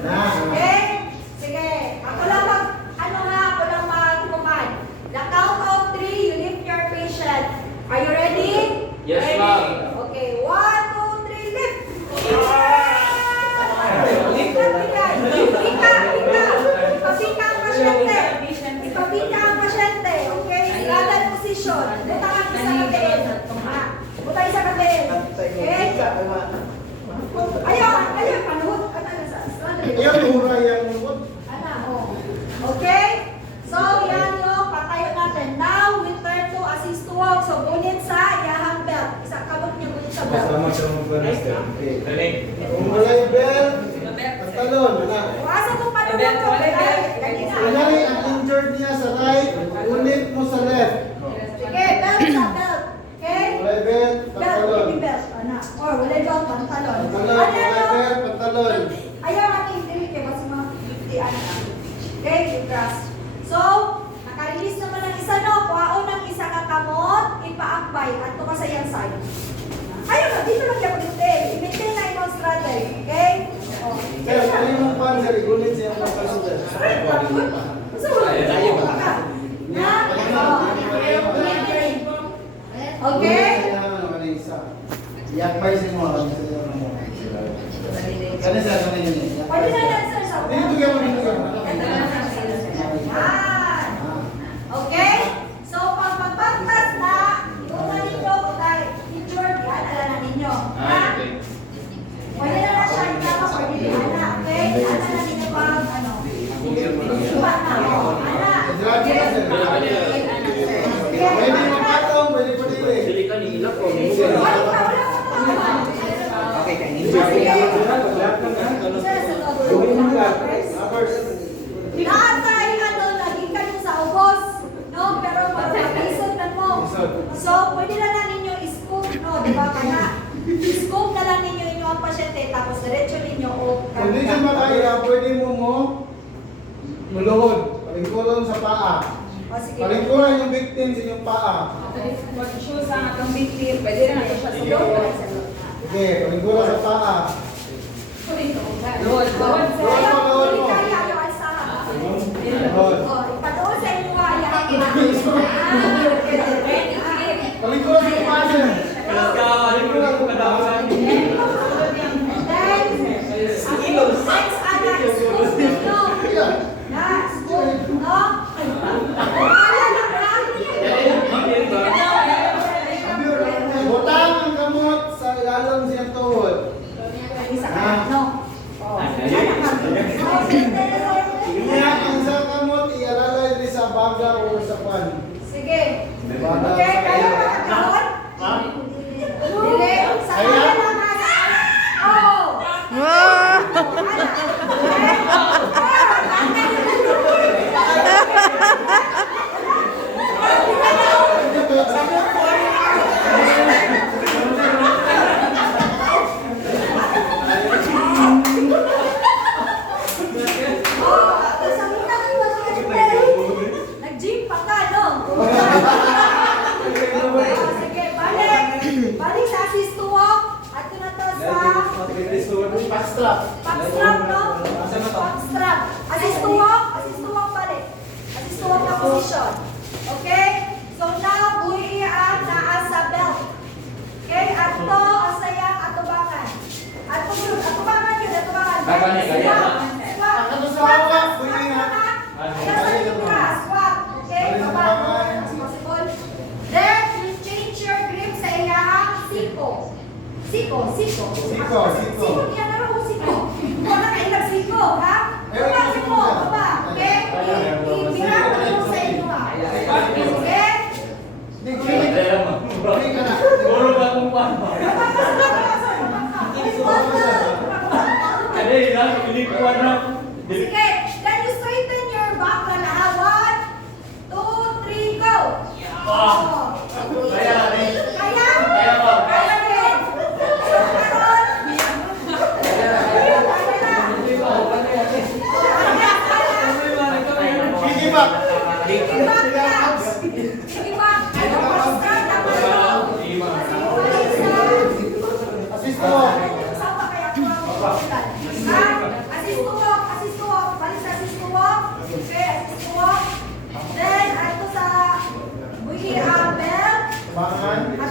Okay? Sige. Ako lang mag-command. The count of 3, you lift your patient. Are you ready? Yes, ready? ma'am. Okay, 1, 2, 3, lift. Ipabika ang pasyente. Ipabika ang pasyente. Okay? Straddle position. Buta ka sa kabin. Buta sa kabin. Okay? Ayaw, panuhod. Ayaw, hura yung lungkot. Okay? So, yan yung patayo natin. Now, we turn to assist to walk. So, gunit sa iyahang belt. Isang kabot niya gunit sa belt. Masama siya mag-balaster. Galing. Kung wala yung belt, pantalon. Asa mo pa naman ko? Kunwari, ang injured niya sa right, unit mo sa left. Sige, belt sa belt. Okay? Wala yung belt, Belt, pantalon. hindi belt. Or, wala yung pantalon. Pantalon, wala yung belt, pantalon. Ayaw natin dili kay basta mga 50 ano na. Okay, you trust. So, naka-release naman ng isa no, kuhaon ng isa ka kamot, ipaakbay at to ka sa iyang side. Ayaw na, dito lang yung i-maintain. I-maintain na itong straddle. Okay? Oh. Pero, kung yung panzer, igunit siya ang pagkasundan. Straight lang, good. So, ayaw ka. Na? Okay? Yakbay siya mo, alam siya mo. Kaya siya, kaya niya. Pwede na yan, sir, sa Dito ka mo, dito ka mo. Yan. Okay? So, pag magbagtas na, iuna ninyo, okay, injured, yan, alanan ninyo. Ha? Pwede na siya, ikama, pwede na, okay? Alanan ninyo pag, ano, iba na, ana. Pwede mo patong, pwede po dili. Dili ka ni ilak ko. Okay, Naatay, naging kayo sa ubos, no? Pero magpapisod na mo. So, pwede na lang ninyo i-scoop, no? Diba ka na? I-scoop na lang ninyo inyong pasyente, tapos diretso ninyo o Kung di siya makaya, pwede mo muluhod. Palingkuran sa paa. O, sige. Palingkuran yung victim sa inyong paa. Shoes ang atong victim, pwede na natin siya sa loob. Okay, palingkuran sa paa. Lord, Lord, Ayaw, hindi kaya ayaw alsahan. Lord. O, ipadoon sa inyo ayaw. Palingkuran sa paa siya. Palingkuran sa paa. Next, anak, scoop ninyo. Na, scoop, no? Butang ang kamot sa ilalong siyang tuhod. No. Iyak ang sa kamot, ialalay rin sa baga o sa pan. Sige. Okay, kayo makakahon? Dili. Sa kanya lang nasa. Oh! Nag-gym pa ka, no? Sige, balik. Balik sa assist to walk. At ito na to sa Pastrap. backstrap, no? Backstrap. Assist to walk balik. Assist to walk na position. Okay? So now, buhi ang naa sa belt. Okay? At to, asayang atubangan. Atubangan yun, atubangan. Bagan eh, kaya na. Squat. Ano sa Squat. hawak? Squat. Buhi nga. Ayan sa likura. Squat. Okay? Baba. As possible. Then, you change your grip sa iyahang siko. Siko. Siko. Siko, yan na raw siko. Kung na kayo nagsiko, ha? Baba, siko. Baba. Okay? Ibira ko lang sa inyo, ha? Okay? Buhi ka na. Puro ba kung paano? Kaya yun lang, pinikuha na. Sige, then you straighten your back na ha. 1, 2, 3, go! Oh. Kaya rin. Kaya? Kaya ba? Kaya rin. So, karon. Piggyback. Assist mo. Assist to walk. Okay, assist to walk. Then, ato sa buhi belt. Bangan.